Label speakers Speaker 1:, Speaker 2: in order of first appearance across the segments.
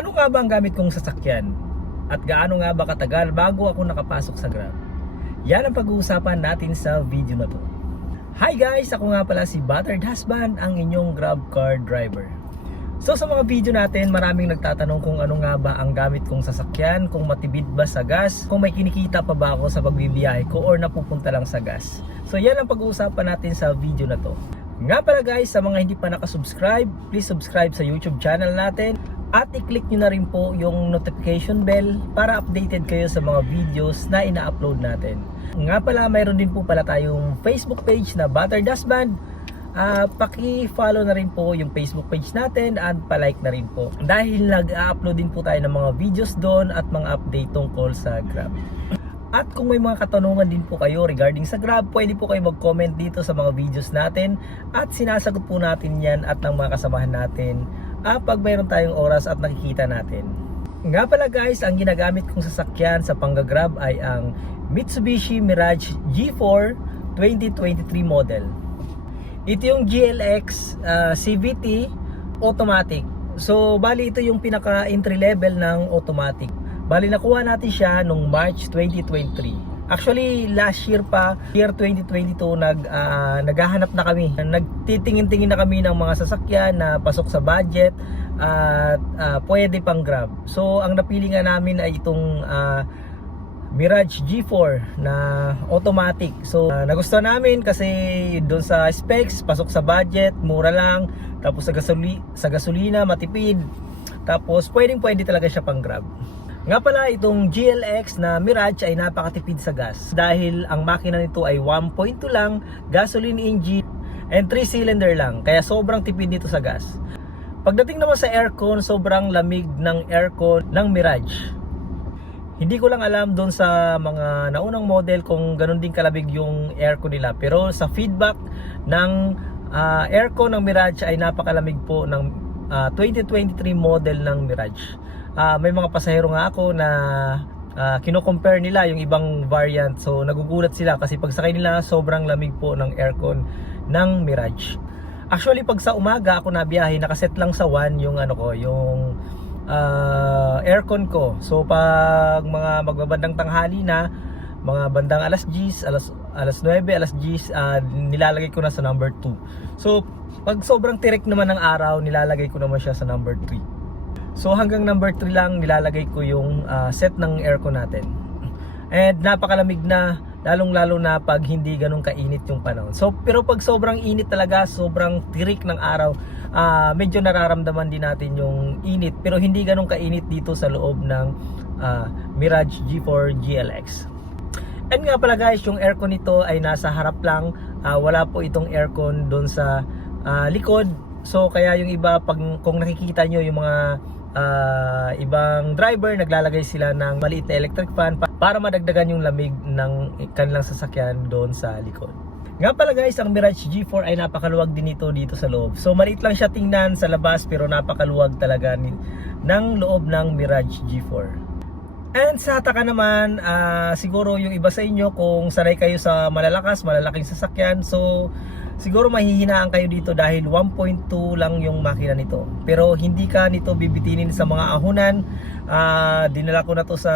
Speaker 1: Ano nga ba ang gamit kong sasakyan? At gaano nga ba katagal bago ako nakapasok sa Grab? Yan ang pag-uusapan natin sa video na to. Hi guys! Ako nga pala si Battered Husband, ang inyong Grab car driver. So sa mga video natin, maraming nagtatanong kung ano nga ba ang gamit kong sasakyan, kung matibid ba sa gas, kung may kinikita pa ba ako sa pagbibiyahe ko or napupunta lang sa gas. So yan ang pag-uusapan natin sa video na to. Nga pala guys, sa mga hindi pa nakasubscribe, please subscribe sa YouTube channel natin at i-click nyo na rin po yung notification bell para updated kayo sa mga videos na ina-upload natin. Nga pala, mayroon din po pala tayong Facebook page na Battered Husband. Ah, paki-follow na rin po yung Facebook page natin at pa-like na rin po. Dahil nag-upload din po tayo ng mga videos doon at mga update tungkol sa Grab. At kung may mga katanungan din po kayo regarding sa Grab, pwede po kayo mag-comment dito sa mga videos natin at sinasagot po natin yan at ng mga kasamahan natin ah, pag mayroon tayong oras at nakikita natin. Nga pala guys, ang ginagamit kong sasakyan sa panggagrab ay ang Mitsubishi Mirage G4 2023 model. Ito yung GLX ah, CVT automatic. So, bali ito yung pinaka entry level ng automatic. Bali nakuha natin siya nung March 2023. Actually, last year pa, year 2022, nag, ah, naghahanap na kami. Nagtitingin-tingin na kami ng mga sasakyan na pasok sa budget at ah, pwede pang grab. So, ang napili nga namin ay itong ah, Mirage G4 na automatic. So, uh, nagustuhan namin kasi doon sa specs, pasok sa budget, mura lang. Tapos sa, gasoli sa gasolina, matipid. Tapos, pwedeng pwede talaga siya pang grab. Nga pala, itong GLX na Mirage ay napakatipid sa gas. Dahil ang makina nito ay 1.2 lang, gasoline engine, and 3 cylinder lang. Kaya sobrang tipid nito sa gas. Pagdating naman sa aircon, sobrang lamig ng aircon ng Mirage. Hindi ko lang alam doon sa mga naunang model kung ganun din kalabig yung aircon nila. Pero sa feedback ng ah, aircon ng Mirage ay napakalamig po ng ah, 2023 model ng Mirage. Ah, may mga pasahero nga ako na ah, kino-compare nila yung ibang variant. So nagugulat sila kasi pag sakay nila sobrang lamig po ng aircon ng Mirage. Actually pag sa umaga ako nabiyahe, nakaset lang sa 1 yung ano ko, yung ah, aircon ko. So pag mga magbabandang tanghali na, mga bandang alas 10, alas alas 9, alas 10, ah, nilalagay ko na sa number 2. So pag sobrang tirik naman ng araw, nilalagay ko naman siya sa number 3. So hanggang number 3 lang nilalagay ko yung ah, set ng aircon natin. And napakalamig na lalong-lalo na pag hindi ganun kainit yung panahon. So pero pag sobrang init talaga, sobrang tirik ng araw, ah, medyo nararamdaman din natin yung init pero hindi ganun kainit dito sa loob ng ah, Mirage G4 GLX. And nga pala guys, yung aircon nito ay nasa harap lang. Ah, wala po itong aircon doon sa ah, likod. So kaya yung iba pag kung nakikita nyo yung mga ah, ibang driver naglalagay sila ng maliit na electric fan pa- para madagdagan yung lamig ng kanilang sasakyan doon sa likod. Nga pala guys, ang Mirage G4 ay napakaluwag din ito dito sa loob. So maliit lang siya tingnan sa labas pero napakaluwag talaga ng loob ng Mirage G4. And sa taka naman, ah, siguro yung iba sa inyo kung sanay kayo sa malalakas, malalaking sasakyan, so siguro mahihinaan kayo dito dahil 1.2 lang yung makina nito. Pero hindi ka nito bibitinin sa mga ahunan. Ah, dinala ko na to sa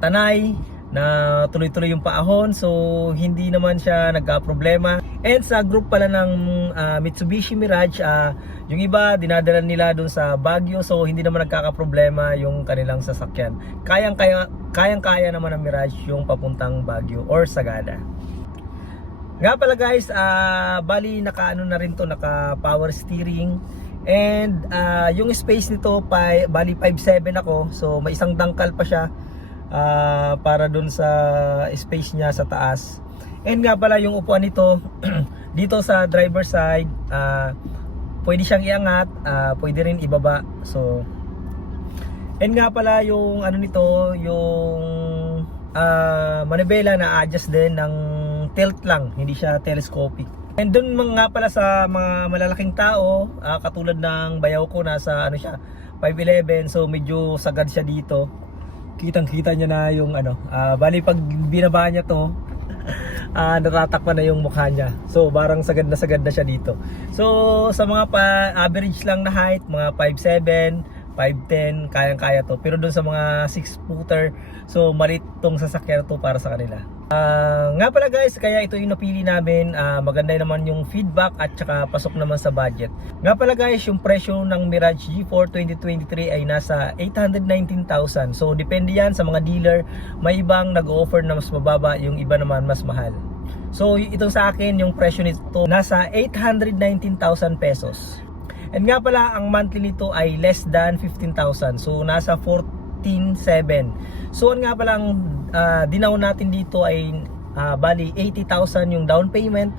Speaker 1: Tanay na tuloy-tuloy yung paahon so hindi naman siya nagka-problema and sa group pala ng ah, Mitsubishi Mirage ah, yung iba dinadala nila dun sa Baguio so hindi naman nagkaka-problema yung kanilang sasakyan kayang kaya kayang kaya naman ng Mirage yung papuntang Baguio or Sagada nga pala guys, ah bali naka ano na rin to, naka power steering. And ah, yung space nito pa bali 5'7 ako. So may isang dangkal pa siya ah, para dun sa space niya sa taas. And nga pala yung upuan nito dito sa driver side, ah, pwede siyang iangat, ah, pwede rin ibaba. So And nga pala yung ano nito, yung ah, manibela na adjust din ng tilt lang, hindi siya telescopic. And doon mga pala sa mga malalaking tao, ah, katulad ng bayaw ko nasa ano siya, 5'11 so medyo sagad siya dito. Kitang-kita niya na yung ano, ah, bali pag binaba niya to, ah natatakpan na yung mukha niya. So barang sagad na sagad na siya dito. So sa mga pa average lang na height, mga 5'7, 5'10", kayang-kaya to. Pero doon sa mga 6-footer, so maliit tong sasakyan to para sa kanila. Ah, nga pala guys, kaya ito yung napili namin. Ah, maganda naman yung feedback at saka pasok naman sa budget. Nga pala guys, yung presyo ng Mirage G4 2023 ay nasa 819,000. So depende yan sa mga dealer. May ibang nag-offer na mas mababa, yung iba naman mas mahal. So itong sa akin, yung presyo nito nasa 819,000 pesos. And nga pala, ang monthly nito ay less than 15,000. So nasa 14,700. So nga pala ang ah, dinaw natin dito ay ah, bali 80,000 yung down payment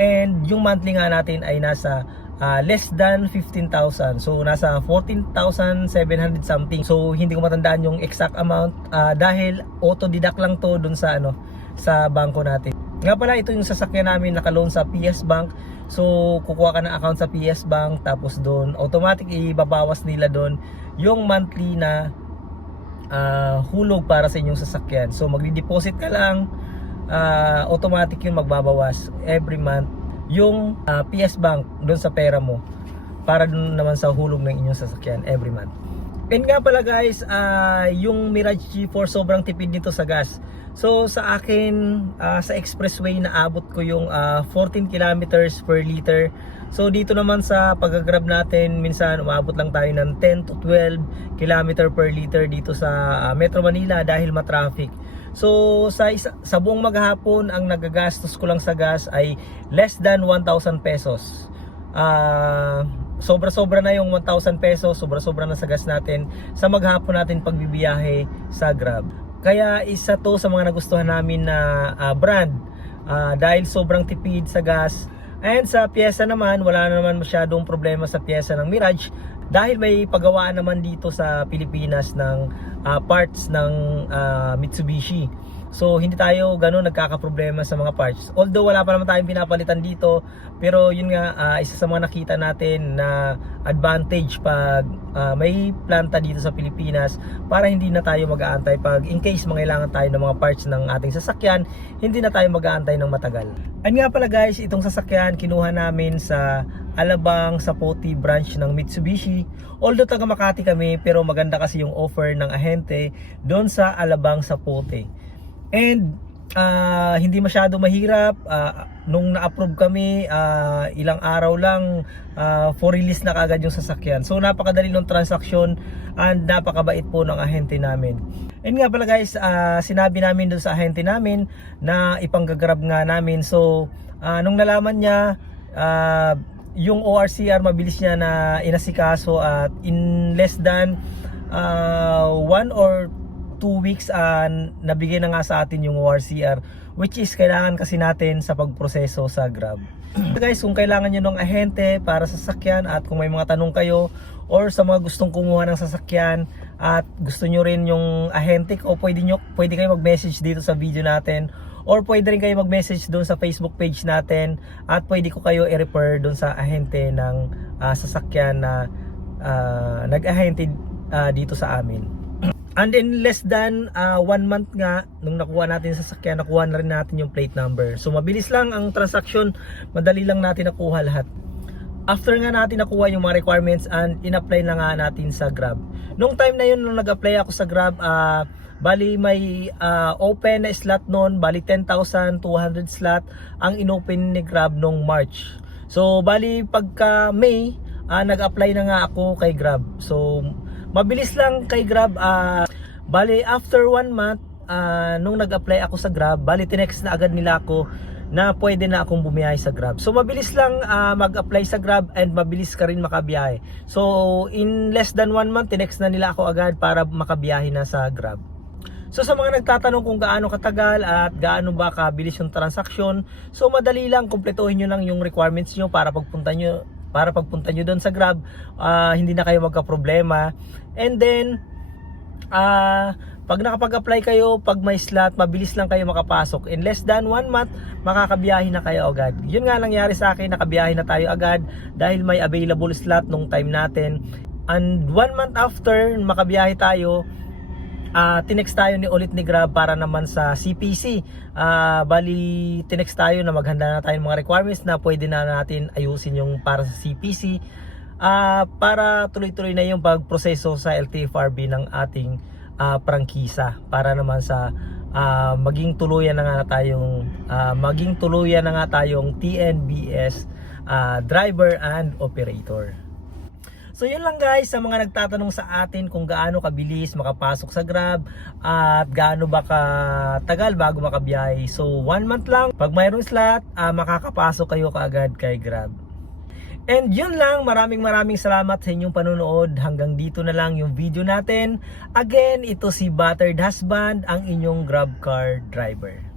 Speaker 1: and yung monthly nga natin ay nasa ah, less than 15,000. So nasa 14,700 something. So hindi ko matandaan yung exact amount ah, dahil auto deduct lang to dun sa ano sa bangko natin. Nga pala ito yung sasakyan namin naka-loan sa PS Bank. So kukuha ka ng account sa PS Bank tapos doon automatic ibabawas nila doon yung monthly na ah, hulog para sa inyong sasakyan. So magdi-deposit ka lang ah, automatic yung magbabawas every month yung ah, PS Bank doon sa pera mo para dun naman sa hulog ng inyong sasakyan every month. And nga pala guys, ah, yung Mirage G4 sobrang tipid nito sa gas. So sa akin ah, sa expressway naabot ko yung ah, 14 kilometers per liter. So dito naman sa pag-grab natin minsan umabot lang tayo ng 10 to 12 kilometer per liter dito sa ah, Metro Manila dahil ma-traffic. So sa isa, sa buong maghapon ang nagagastos ko lang sa gas ay less than 1,000 pesos. Ah, sobra-sobra na yung 1,000 pesos, sobra-sobra na sa gas natin sa maghapon natin pagbibiyahe sa Grab. Kaya isa to sa mga nagustuhan namin na ah, brand Ah, dahil sobrang tipid sa gas. And sa pyesa naman, wala naman masyadong problema sa pyesa ng Mirage dahil may pagawaan naman dito sa Pilipinas ng ah, parts ng ah, Mitsubishi. So hindi tayo gano'n nagkakaproblema sa mga parts. Although wala pa naman tayong pinapalitan dito, pero yun nga ah, isa sa mga nakita natin na advantage pag ah, may planta dito sa Pilipinas para hindi na tayo mag-aantay pag in case mangailangan tayo ng mga parts ng ating sasakyan, hindi na tayo mag-aantay ng matagal. At nga pala guys, itong sasakyan kinuha namin sa Alabang Sapoti branch ng Mitsubishi. Although taga Makati kami, pero maganda kasi yung offer ng ahente doon sa Alabang Sapoti. And ah, hindi masyado mahirap. Ah, nung na-approve kami ah, ilang araw lang ah, for release na kagad yung sasakyan. So napakadali ng transaksyon and napakabait po ng ahente namin. And nga pala guys ah, sinabi namin doon sa ahente namin na ipanggagrab nga namin. So ah, nung nalaman niya ah, yung ORCR mabilis niya na inasikaso at in less than ah, one or 2 weeks uh, nabigay na nga sa atin yung ORCR which is kailangan kasi natin sa pagproseso sa Grab. guys, kung kailangan nyo ng ahente para sa sasakyan at kung may mga tanong kayo or sa mga gustong kumuha ng sasakyan at gusto nyo rin yung ahente ko, pwede, nyo, pwede kayo mag-message dito sa video natin or pwede rin kayo mag-message doon sa Facebook page natin at pwede ko kayo i-refer doon sa ahente ng ah, sasakyan na ah, nag-ahente ah, dito sa amin. And in less than uh, one month nga, nung nakuha natin sa sasakyan, nakuha na rin natin yung plate number. So mabilis lang ang transaction, madali lang natin nakuha lahat. After nga natin nakuha yung mga requirements and in-apply na nga natin sa Grab. Nung time na yun, nung nag-apply ako sa Grab, ah, bali may ah, open na slot noon, bali 10,200 slot ang inopen ni Grab nung March. So bali pagka May, ah, nag-apply na nga ako kay Grab. So mabilis lang kay Grab. ah bali after one month, ah, nung nag-apply ako sa Grab, bali tinext na agad nila ako na pwede na akong bumiyahe sa Grab. So mabilis lang ah, mag-apply sa Grab and mabilis ka rin makabiyahe. So in less than one month, tinext na nila ako agad para makabiyahe na sa Grab. So sa mga nagtatanong kung gaano katagal at gaano ba kabilis yung transaksyon, so madali lang kumpletuhin nyo lang yung requirements nyo para pagpunta nyo para pagpunta nyo doon sa Grab, ah, hindi na kayo magka-problema. And then ah pag nakapag-apply kayo, pag may slot, mabilis lang kayo makapasok. In less than one month, makakabiyahe na kayo agad. Yun nga nangyari sa akin, nakabiyahe na tayo agad dahil may available slot nung time natin. And one month after, makabiyahe tayo, ah tinext tayo ni ulit ni Grab para naman sa CPC. Ah bali tinext tayo na maghanda na tayo ng mga requirements na pwede na natin ayusin yung para sa CPC. ah, para tuloy-tuloy na yung pagproseso sa LTFRB ng ating ah, prangkisa para naman sa ah, maging tuluyan na nga tayong ah, maging tuluyan na nga tayong TNBS ah, driver and operator. So yun lang guys sa mga nagtatanong sa atin kung gaano kabilis makapasok sa Grab at gaano ba katagal bago makabiyahe. So one month lang, pag mayroong slot, ah, makakapasok kayo kaagad kay Grab. And yun lang, maraming maraming salamat sa inyong panonood. Hanggang dito na lang yung video natin. Again, ito si Battered Husband, ang inyong Grab car driver.